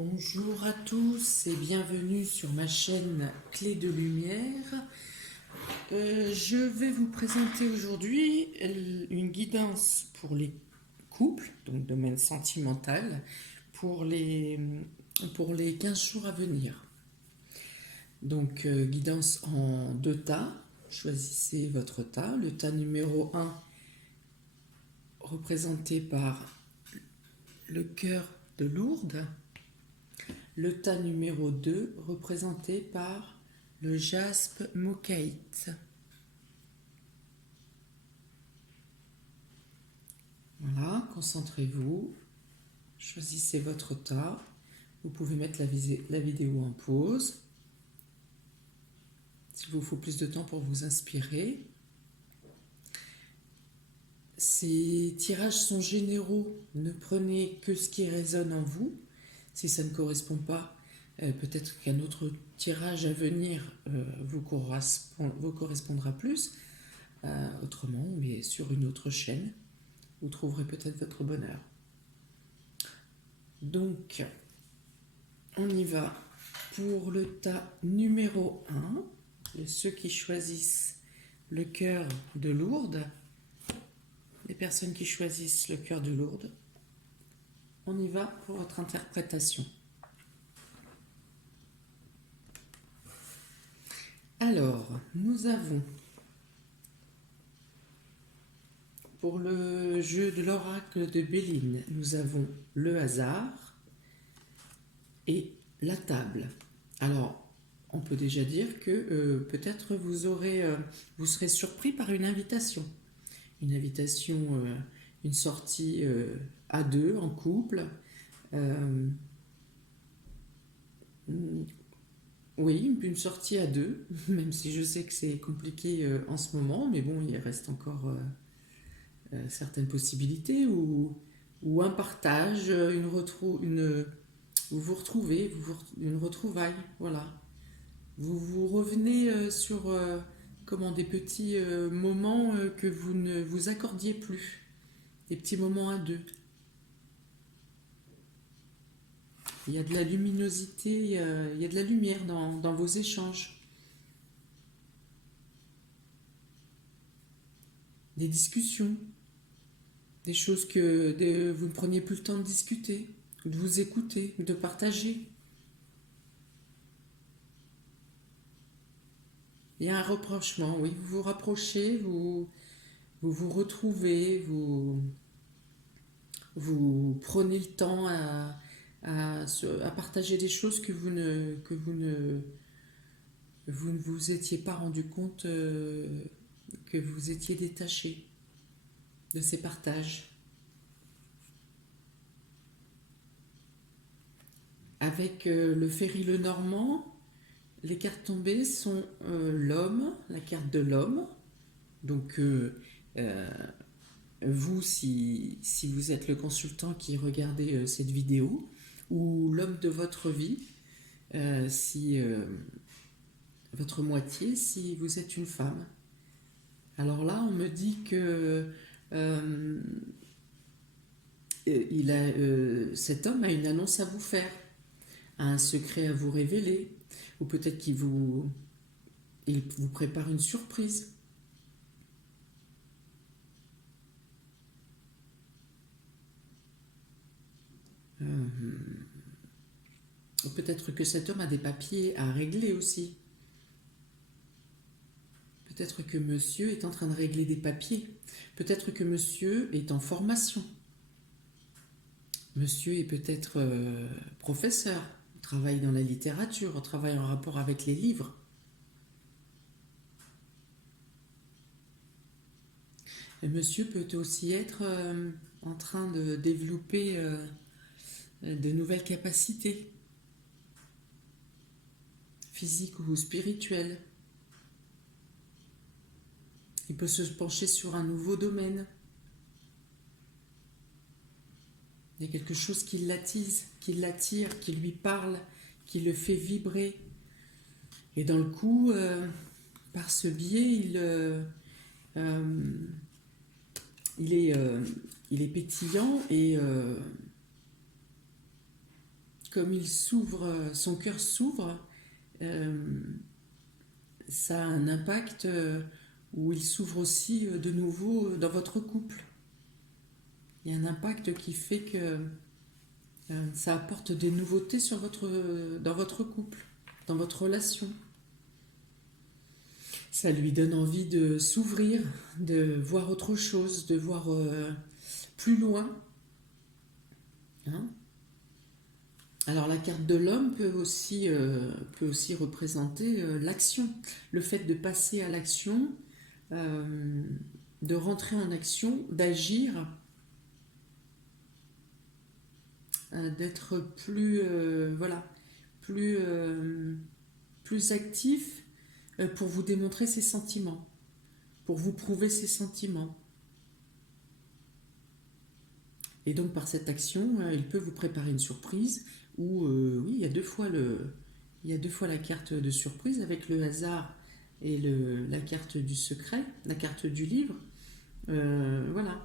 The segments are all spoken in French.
Bonjour à tous et bienvenue sur ma chaîne Clé de Lumière. Je vais vous présenter aujourd'hui une guidance pour les couples, donc domaine sentimental, pour les 15 jours à venir. Donc guidance en 2 tas. Choisissez votre tas. Le tas numéro 1 représenté par le cœur de Lourdes. Le tas numéro 2 représenté par le jaspe mocaïte. Voilà, concentrez-vous, choisissez votre tas. Vous pouvez mettre la vidéo en pause. S'il vous faut plus de temps pour vous inspirer. Ces tirages sont généraux, ne prenez que ce qui résonne en vous. Si ça ne correspond pas, peut-être qu'un autre tirage à venir vous correspondra plus. Autrement, mais sur une autre chaîne, vous trouverez peut-être votre bonheur. Donc, on y va pour le tas numéro 1. Et ceux qui choisissent le cœur de Lourdes, les personnes qui choisissent le cœur de Lourdes, on y va pour votre interprétation. Alors, nous avons, pour le jeu de l'oracle de Béline, nous avons le hasard et la table. Alors, on peut déjà dire que peut-être vous serez surpris par une invitation. Une invitation, une sortie à deux, en couple. Oui, une sortie à deux, même si je sais que c'est compliqué en ce moment, mais bon, il reste encore certaines possibilités, ou un partage, vous vous retrouvez, une retrouvaille, voilà. Vous revenez sur des petits moments que vous ne vous accordiez plus, des petits moments à deux. Il y a de la luminosité, il y a de la lumière dans vos échanges. Des discussions, des choses que vous ne preniez plus le temps de discuter, de vous écouter, de partager. Il y a un rapprochement, oui, vous vous rapprochez, vous retrouvez, vous prenez le temps à partager des choses que vous ne vous étiez pas rendu compte que vous étiez détaché de ces partages. Avec le Ferry Lenormand, les cartes tombées sont l'homme, la carte de l'homme. Donc, vous, si vous êtes le consultant qui regardez cette vidéo, ou l'homme de votre vie, si votre moitié, si vous êtes une femme. Alors là, on me dit que cet homme a une annonce à vous faire, a un secret à vous révéler, ou peut-être il vous prépare une surprise. Peut-être que cet homme a des papiers à régler aussi. Peut-être que monsieur est en train de régler des papiers. Peut-être que monsieur est en formation. Monsieur est peut-être professeur, travaille dans la littérature, travaille en rapport avec les livres. Et monsieur peut aussi être en train de développer de nouvelles capacités, physiques ou spirituelles. Il peut se pencher sur un nouveau domaine. Il y a quelque chose qui l'attise, qui l'attire, qui lui parle, qui le fait vibrer. Et dans le coup, par ce biais, il est pétillant et comme il s'ouvre, son cœur s'ouvre, euh, ça a un impact où il s'ouvre aussi de nouveau dans votre couple. Il y a un impact qui fait que ça apporte des nouveautés dans votre couple, dans votre relation. Ça lui donne envie de s'ouvrir, de voir autre chose, de voir plus loin. Hein. Alors la carte de l'homme peut aussi représenter l'action, le fait de passer à l'action, euh, de rentrer en action, d'agir, d'être plus, voilà, plus, plus actif pour vous démontrer ses sentiments, pour vous prouver ses sentiments. Et donc par cette action, il peut vous préparer une surprise où, oui, il y a deux fois la carte de surprise avec le hasard et la carte du secret, la carte du livre. Voilà.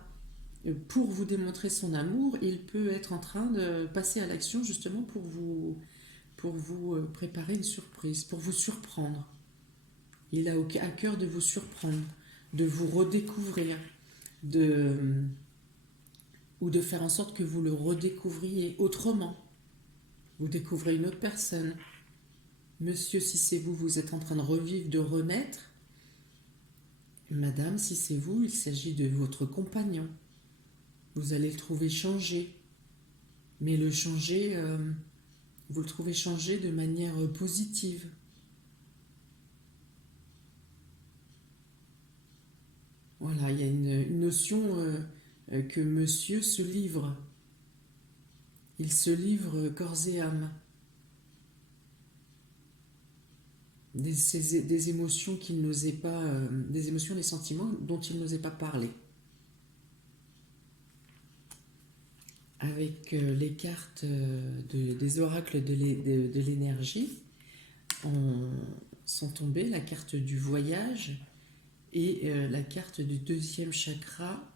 Pour vous démontrer son amour, il peut être en train de passer à l'action justement pour vous préparer une surprise, pour vous surprendre. Il a à cœur de vous surprendre, de vous redécouvrir, de, ou de faire en sorte que vous le redécouvriez autrement. Vous découvrez une autre personne. Monsieur, si c'est vous, vous êtes en train de revivre, de renaître. Madame, si c'est vous, il s'agit de votre compagnon. Vous allez le trouver changé. Mais le changer, vous le trouvez changé de manière positive. Voilà, il y a une notion que monsieur se livre. Il se livre corps et âme. Des émotions qu'il n'osait pas, des émotions, des sentiments dont il n'osait pas parler. Avec les cartes des oracles de l'énergie, sont tombées la carte du voyage et la carte du deuxième chakra.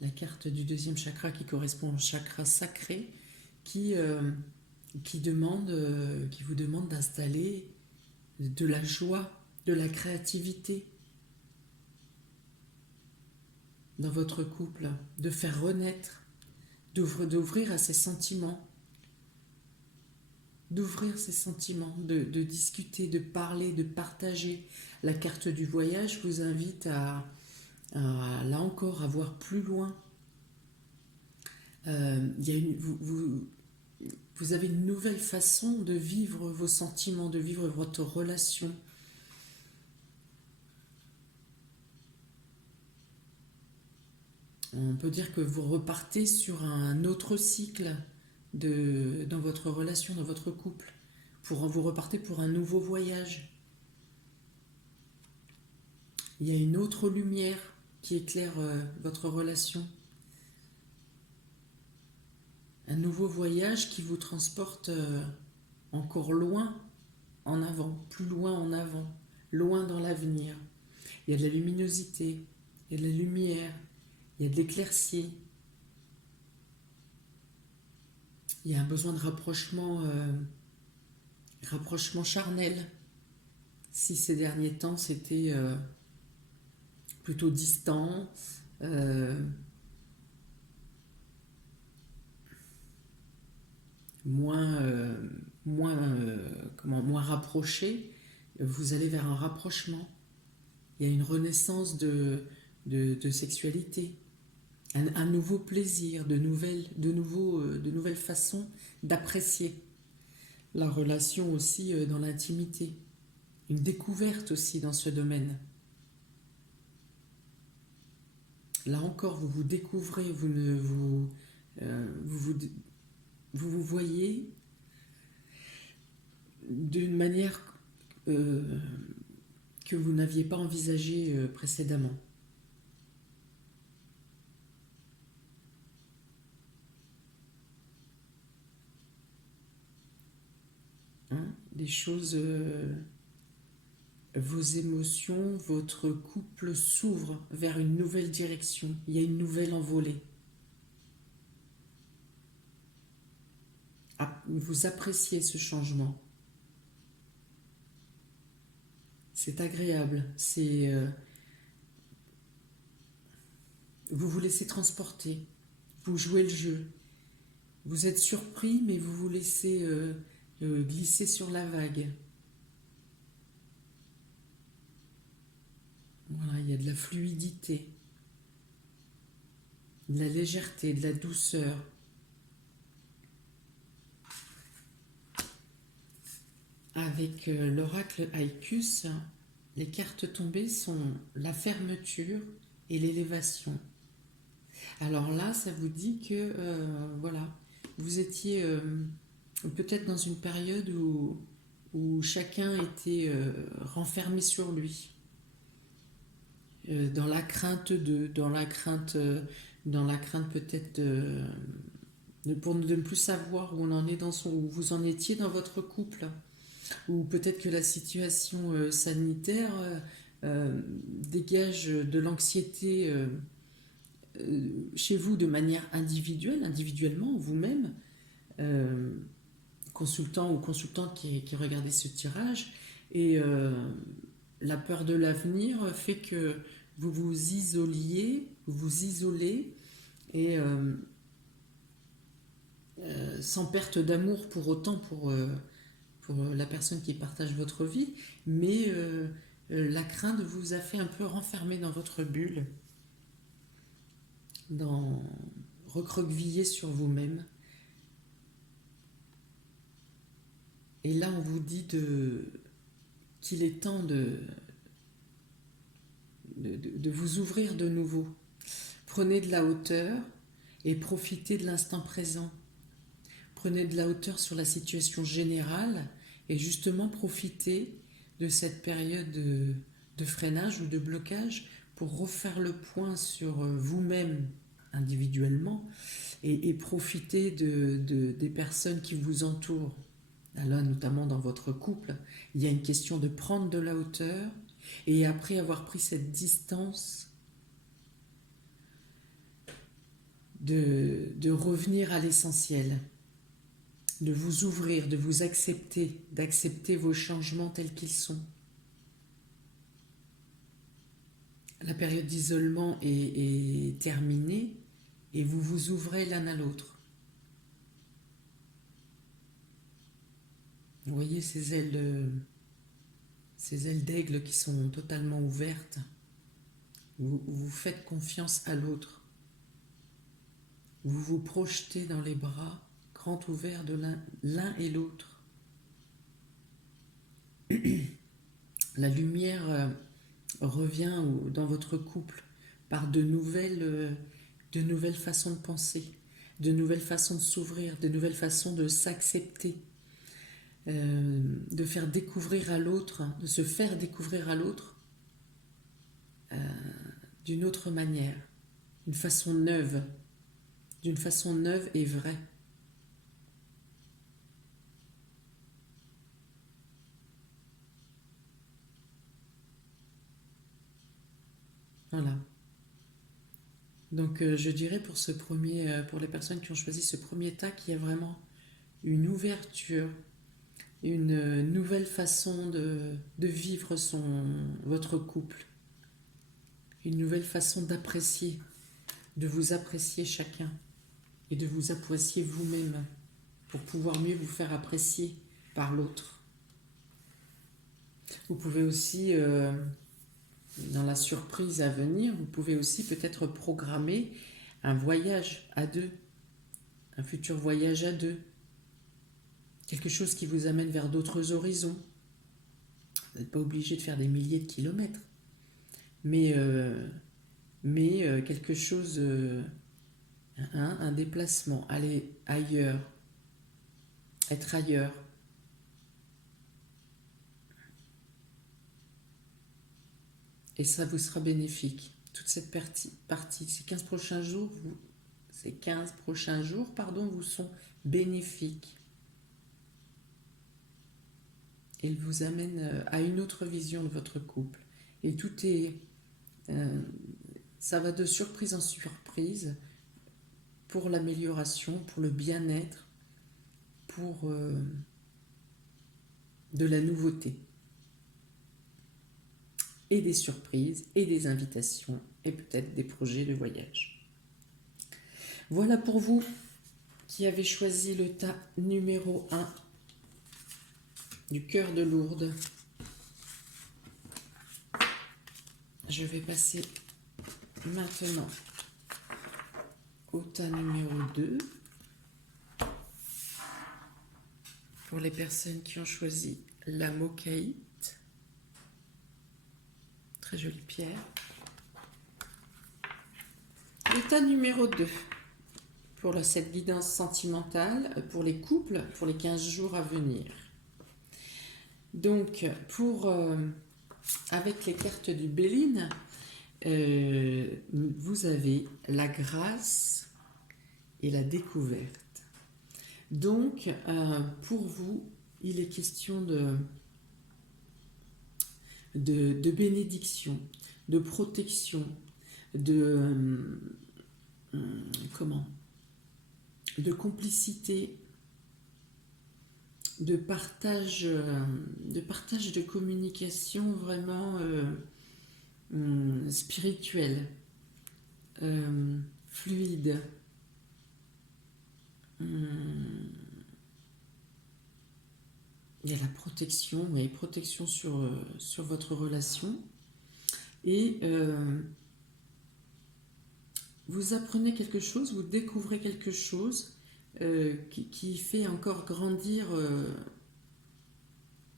La carte du deuxième chakra qui correspond au chakra sacré qui vous demande d'installer de la joie, de la créativité dans votre couple, de faire renaître, d'ouvrir à ses sentiments, d'ouvrir ses sentiments, de discuter, de parler, de partager. La carte du voyage vous invite là encore, à voir plus loin. Vous avez une nouvelle façon de vivre vos sentiments, de vivre votre relation. On peut dire que vous repartez sur un autre cycle dans votre relation, dans votre couple. Vous repartez pour un nouveau voyage. Il y a une autre lumière qui éclaire votre relation. Un nouveau voyage qui vous transporte encore loin en avant, plus loin en avant, loin dans l'avenir. Il y a de la luminosité, il y a de la lumière, il y a de l'éclaircie. Il y a un besoin de rapprochement charnel. Si ces derniers temps c'était plutôt distant, moins rapproché, vous allez vers un rapprochement. Il y a une renaissance de sexualité, un nouveau plaisir, de nouvelles façons d'apprécier la relation aussi dans l'intimité, une découverte aussi dans ce domaine. Là encore, vous vous découvrez, vous vous voyez d'une manière que vous n'aviez pas envisagée précédemment. Hein, des choses, vos émotions, votre couple s'ouvre vers une nouvelle direction. Il y a une nouvelle envolée. vous appréciez ce changement. C'est agréable, vous vous laissez transporter, vous jouez le jeu. Vous êtes surpris, mais vous vous laissez glisser sur la vague. Voilà, il y a de la fluidité, de la légèreté, de la douceur. Avec l'oracle Aicus, les cartes tombées sont la fermeture et l'élévation. Alors là, ça vous dit que voilà, vous étiez peut-être dans une période où chacun était renfermé sur lui, dans la crainte dans la crainte peut-être pour ne plus savoir où on en est où vous en étiez dans votre couple, ou peut-être que la situation sanitaire dégage de l'anxiété chez vous de manière individuellement, vous-même, consultant ou consultante qui regardait ce tirage, et la peur de l'avenir fait que vous vous isolez, et sans perte d'amour pour autant pour la personne qui partage votre vie, mais la crainte vous a fait un peu renfermer dans votre bulle, recroquevillé sur vous-même. Et là, on vous dit qu'il est temps de vous ouvrir de nouveau. Prenez de la hauteur et profitez de l'instant présent. Prenez de la hauteur sur la situation générale et justement profitez de cette période de freinage ou de blocage pour refaire le point sur vous-même individuellement et profiter des personnes qui vous entourent. Là, notamment dans votre couple, il y a une question de prendre de la hauteur, et après avoir pris cette distance, de revenir à l'essentiel, de vous ouvrir, de vous accepter, d'accepter vos changements tels qu'ils sont. La période d'isolement est terminée et vous vous ouvrez l'un à l'autre. Vous voyez ces ailes d'aigle qui sont totalement ouvertes. Vous faites confiance à l'autre. Vous vous projetez dans les bras grands ouverts de l'un et l'autre. La lumière revient dans votre couple par de nouvelles façons de penser, de nouvelles façons de s'ouvrir, de nouvelles façons de s'accepter, de faire découvrir à l'autre, de se faire découvrir à l'autre d'une autre manière, d'une façon neuve et vraie. Voilà. Donc je dirais pour les personnes qui ont choisi ce premier tas, qu'il y a vraiment une ouverture, une nouvelle façon de vivre votre couple, une nouvelle façon d'apprécier, de vous apprécier chacun et de vous apprécier vous-même pour pouvoir mieux vous faire apprécier par l'autre. Vous pouvez aussi, dans la surprise à venir, vous pouvez aussi peut-être programmer un voyage à deux, un futur voyage à deux, quelque chose qui vous amène vers d'autres horizons. Vous n'êtes pas obligé de faire des milliers de kilomètres, mais quelque chose, un déplacement, aller ailleurs, être ailleurs. Et ça vous sera bénéfique. Toute cette partie, ces 15 prochains jours, vous sont bénéfiques. Ils vous amènent à une autre vision de votre couple. Et tout ça va de surprise en surprise pour l'amélioration, pour le bien-être, pour de la nouveauté, et des surprises, et des invitations, et peut-être des projets de voyage. Voilà pour vous qui avez choisi le tas numéro 1 du cœur de Lourdes. Je vais passer maintenant au tas numéro 2 pour les personnes qui ont choisi la mocaïte. Très jolie pierre. Le tas numéro 2 pour cette guidance sentimentale pour les couples pour les 15 jours à venir. Donc, avec les cartes du Béline, vous avez la grâce et la découverte. Donc, pour vous, il est question de bénédiction, de protection, de complicité, de partage de communication vraiment spirituelle, fluide. Il y a la protection, oui, protection sur votre relation. Et vous apprenez quelque chose, vous découvrez quelque chose qui fait encore grandir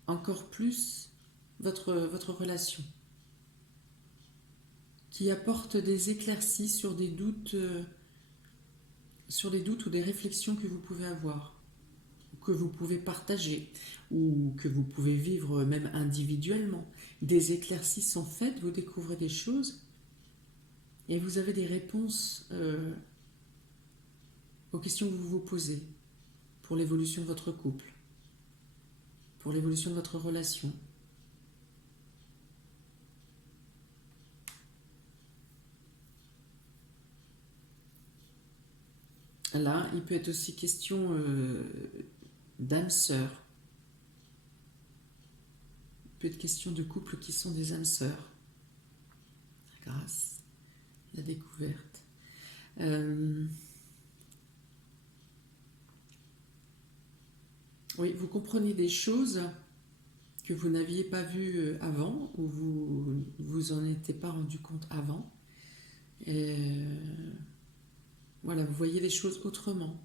encore plus votre relation, qui apporte des éclaircies sur des doutes ou des réflexions que vous pouvez avoir, que vous pouvez partager, ou que vous pouvez vivre même individuellement. Des éclaircies sont faites, vous découvrez des choses, et vous avez des réponses aux questions que vous vous posez pour l'évolution de votre couple, pour l'évolution de votre relation. Là, il peut être aussi question d'âmes sœurs. Il peut être question de couples qui sont des âmes sœurs. La grâce, la découverte. Oui, vous comprenez des choses que vous n'aviez pas vues avant, ou vous en étiez pas rendu compte avant. Voilà, vous voyez les choses autrement.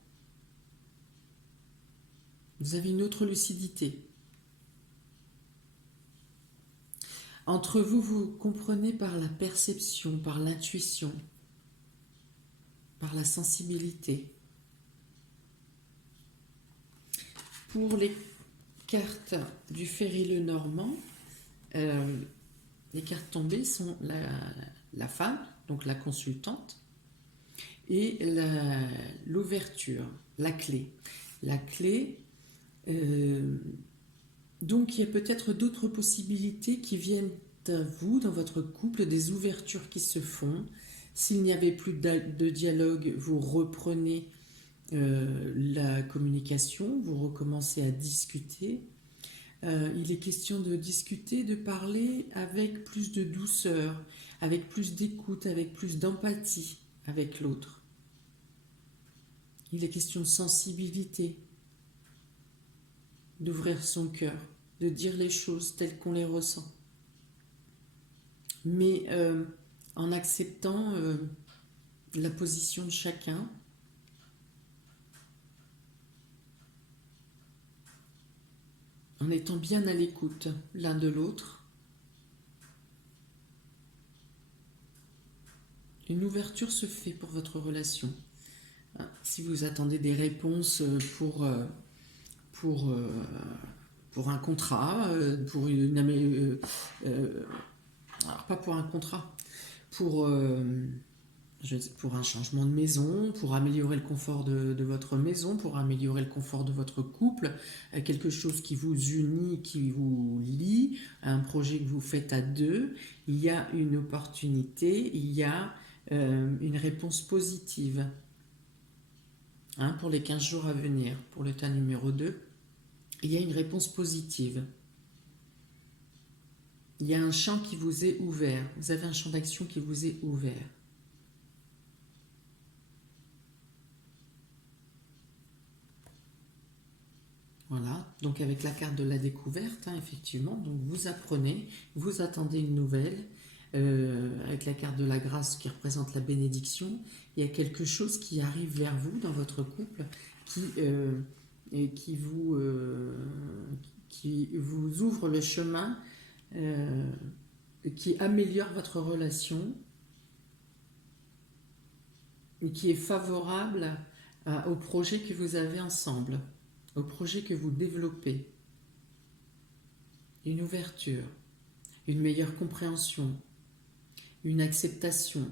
Vous avez une autre lucidité. Entre vous, vous comprenez par la perception, par l'intuition, par la sensibilité. Pour les cartes du Féry-le-Normand, les cartes tombées sont la femme, donc la consultante, et l'ouverture, la clé. La clé, donc il y a peut-être d'autres possibilités qui viennent à vous, dans votre couple, des ouvertures qui se font. S'il n'y avait plus de dialogue, vous reprenez la communication, vous recommencez à discuter. Il est question de discuter, de parler avec plus de douceur, avec plus d'écoute, avec plus d'empathie avec l'autre. Il est question de sensibilité, d'ouvrir son cœur, de dire les choses telles qu'on les ressent. Mais en acceptant la position de chacun, en étant bien à l'écoute l'un de l'autre. Une ouverture se fait pour votre relation. Si vous attendez des réponses pour un contrat, pour alors pas pour un contrat, pour un changement de maison, pour améliorer le confort de votre maison, pour améliorer le confort de votre couple, quelque chose qui vous unit, qui vous lie, un projet que vous faites à deux, il y a une opportunité, il y a une réponse positive. hein, pour les 15 jours à venir, pour le tas numéro 2. Il y a une réponse positive. Il y a un champ qui vous est ouvert. Vous avez un champ d'action qui vous est ouvert. Voilà, donc avec la carte de la découverte, hein, effectivement, donc vous apprenez, vous attendez une nouvelle, avec la carte de la grâce qui représente la bénédiction, il y a quelque chose qui arrive vers vous dans votre couple et qui vous ouvre le chemin, qui améliore votre relation et qui est favorable au projet que vous avez ensemble, au projet que vous développez. Une ouverture, une meilleure compréhension, une acceptation.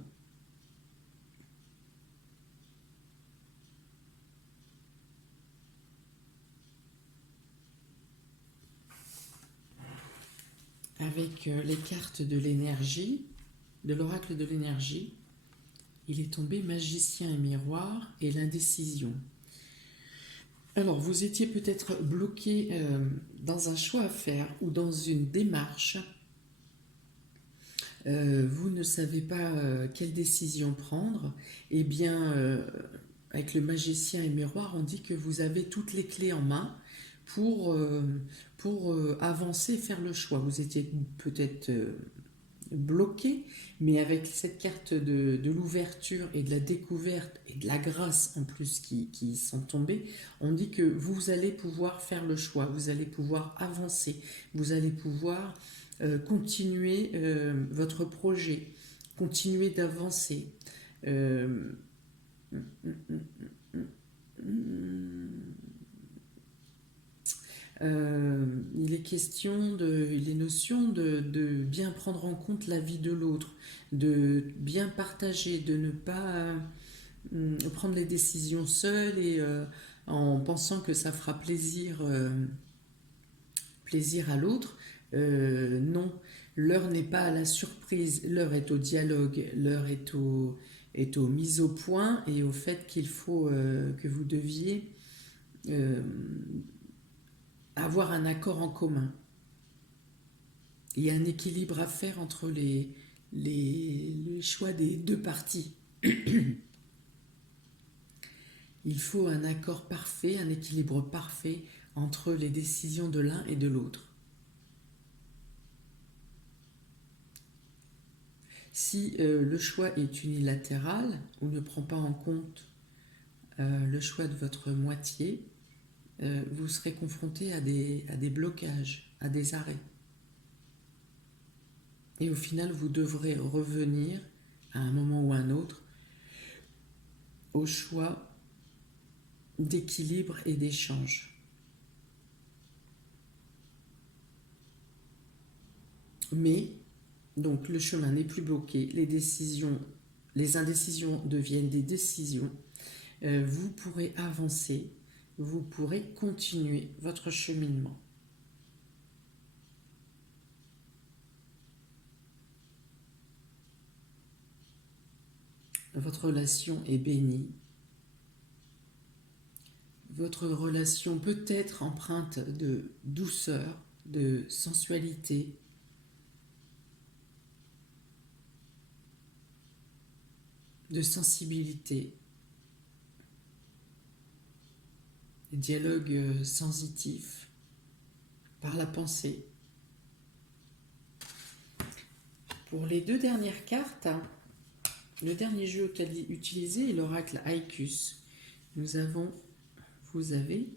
Avec les cartes de l'énergie, de l'oracle de l'énergie, il est tombé magicien et miroir et l'indécision. Alors, vous étiez peut-être bloqué dans un choix à faire ou dans une démarche. Vous ne savez pas quelle décision prendre. Eh bien, avec le magicien et miroir, on dit que vous avez toutes les clés en main pour avancer et faire le choix. Vous étiez peut-être bloqué, mais avec cette carte de l'ouverture et de la découverte et de la grâce en plus qui sont tombées, on dit que vous allez pouvoir faire le choix, vous allez pouvoir avancer, vous allez pouvoir continuer votre projet, continuer d'avancer. Il est question il est notion de bien prendre en compte la vie de l'autre, de bien partager, de ne pas prendre les décisions seul et en pensant que ça fera plaisir à l'autre. Non, l'heure n'est pas à la surprise, l'heure est au dialogue, l'heure est aux mises au point et au fait qu'il faut que vous deviez avoir un accord en commun. Il y a un équilibre à faire entre les choix des deux parties. Il faut un accord parfait, un équilibre parfait entre les décisions de l'un et de l'autre. Si le choix est unilatéral ou ne prend pas en compte le choix de votre moitié, vous serez confronté à des blocages, à des arrêts. Et au final, vous devrez revenir à un moment ou à un autre au choix d'équilibre et d'échange. Mais, donc, le chemin n'est plus bloqué, les indécisions deviennent des décisions. Vous pourrez avancer, vous pourrez continuer votre cheminement. Votre relation est bénie. Votre relation peut être empreinte de douceur, de sensualité, de sensibilité, des dialogues sensitifs par la pensée. Pour les deux dernières cartes, le dernier jeu utilisé est l'oracle Aicus. Vous avez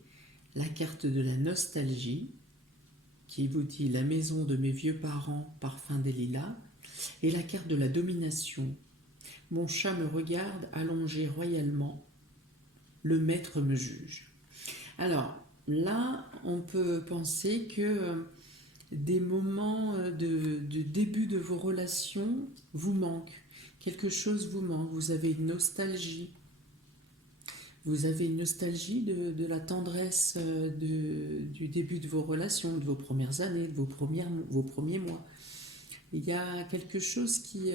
la carte de la nostalgie qui vous dit la maison de mes vieux parents, parfum des lilas, et la carte de la domination. Mon chat me regarde allongé royalement, le maître me juge. Alors là, on peut penser que des moments de début de vos relations vous manquent. Quelque chose vous manque, vous avez une nostalgie. Vous avez une nostalgie de la tendresse du début de vos relations, de vos premières années, de vos premiers mois. Il y a quelque chose qui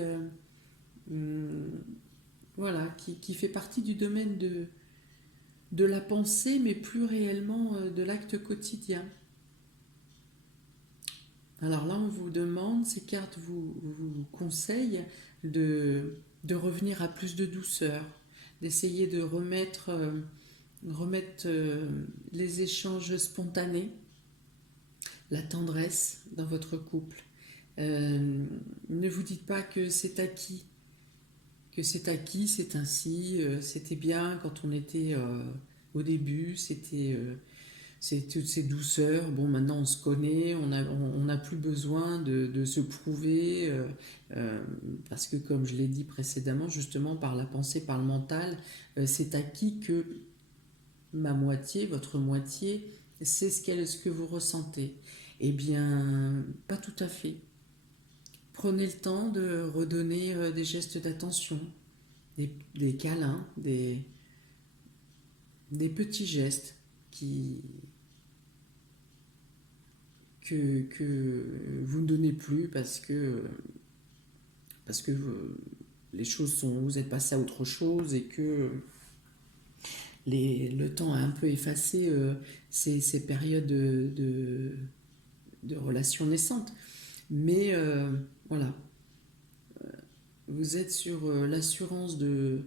fait partie du domaine de la pensée, mais plus réellement de l'acte quotidien. Alors là, on vous demande, ces cartes vous conseillent de revenir à plus de douceur, d'essayer de remettre les échanges spontanés, la tendresse dans votre couple. Ne vous dites pas que c'est acquis, c'est ainsi, c'était bien quand on était au début, c'est toutes ces douceurs. Bon, maintenant on se connaît, on n'a plus besoin de se prouver, parce que comme je l'ai dit précédemment, justement par la pensée, par le mental, c'est acquis que ma moitié, votre moitié, c'est ce que vous ressentez. Eh bien, pas tout à fait. Prenez le temps de redonner des gestes d'attention, des câlins, des petits gestes que vous ne donnez plus parce que les choses sont, vous êtes passé à autre chose et que le temps a un peu effacé ces périodes de relations naissantes. Mais voilà, vous êtes sur l'assurance de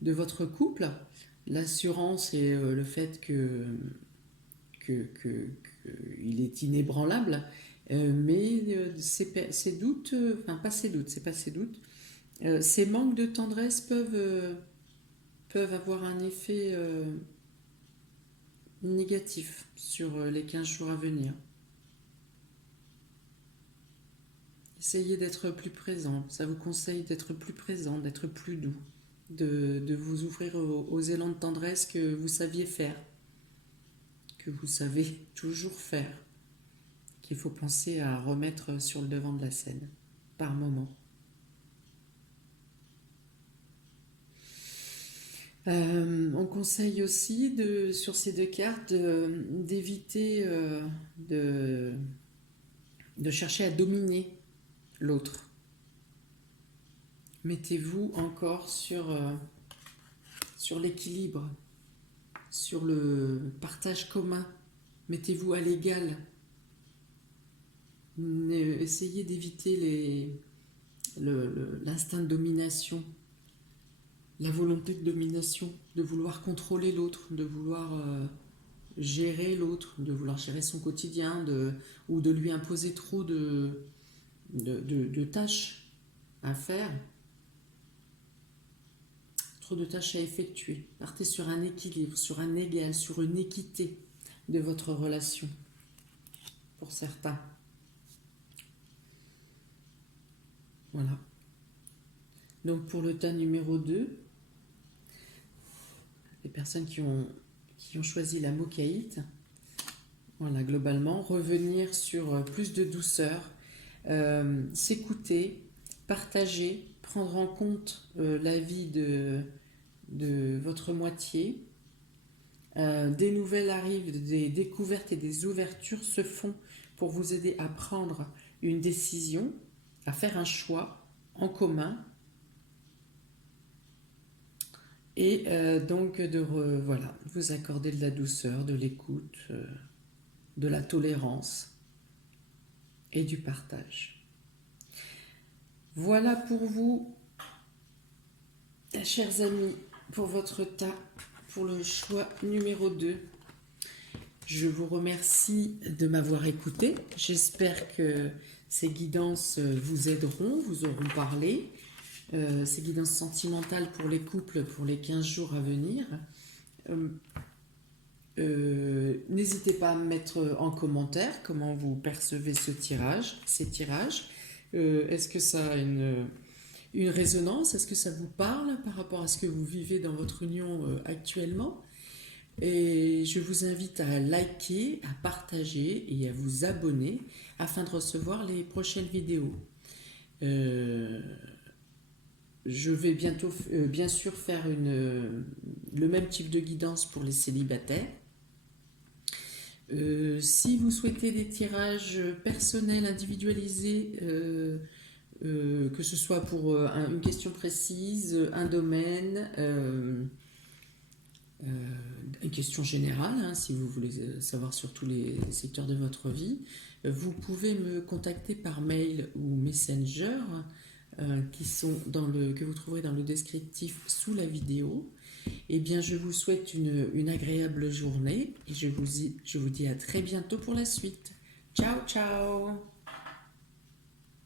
votre couple. L'assurance et le fait qu'il est inébranlable, mais ces doutes, enfin pas ces doutes, c'est pas ces doutes, ces manques de tendresse peuvent avoir un effet négatif sur les 15 jours à venir. Essayez d'être plus présent, ça vous conseille d'être plus présent, d'être plus doux, de vous ouvrir aux élans de tendresse que vous saviez faire, que vous savez toujours faire, qu'il faut penser à remettre sur le devant de la scène, par moment. On conseille aussi, sur ces deux cartes, d'éviter de chercher à dominer l'autre. Mettez-vous encore sur l'équilibre, sur le partage commun. Mettez-vous à l'égal. Essayez d'éviter l'instinct de domination, la volonté de domination, de vouloir contrôler l'autre, de vouloir gérer l'autre, de vouloir gérer son quotidien, ou de lui imposer trop de tâches à faire, trop de tâches à effectuer. Partez sur un équilibre, sur un égal, sur une équité de votre relation, pour certains. Voilà. Donc pour le tas numéro 2, les personnes qui ont choisi la mocaïte, voilà, globalement, revenir sur plus de douceur, s'écouter, partager, prendre en compte l'avis de votre moitié. Des nouvelles arrivent, des découvertes et des ouvertures se font pour vous aider à prendre une décision, à faire un choix en commun. Et donc voilà, vous accorder de la douceur, de l'écoute, de la tolérance et du partage. Voilà pour vous, chers amis, pour votre tas, pour le choix numéro 2. Je vous remercie de m'avoir écouté. J'espère que ces guidances vous aideront, vous auront parlé. Ces guidances sentimentales pour les couples pour les 15 jours à venir. N'hésitez pas à me mettre en commentaire comment vous percevez ces tirages. Est-ce que ça a une résonance? Est-ce que ça vous parle par rapport à ce que vous vivez dans votre union actuellement? Et je vous invite à liker, à partager et à vous abonner afin de recevoir les prochaines vidéos. Je vais bientôt, bien sûr, faire le même type de guidance pour les célibataires. Si vous souhaitez des tirages personnels, individualisés, que ce soit pour une question précise, un domaine, une question générale, hein, si vous voulez savoir sur tous les secteurs de votre vie. Vous pouvez me contacter par mail ou Messenger, que vous trouverez dans le descriptif sous la vidéo. Eh bien, je vous souhaite une agréable journée et je vous dis à très bientôt pour la suite. Ciao, ciao!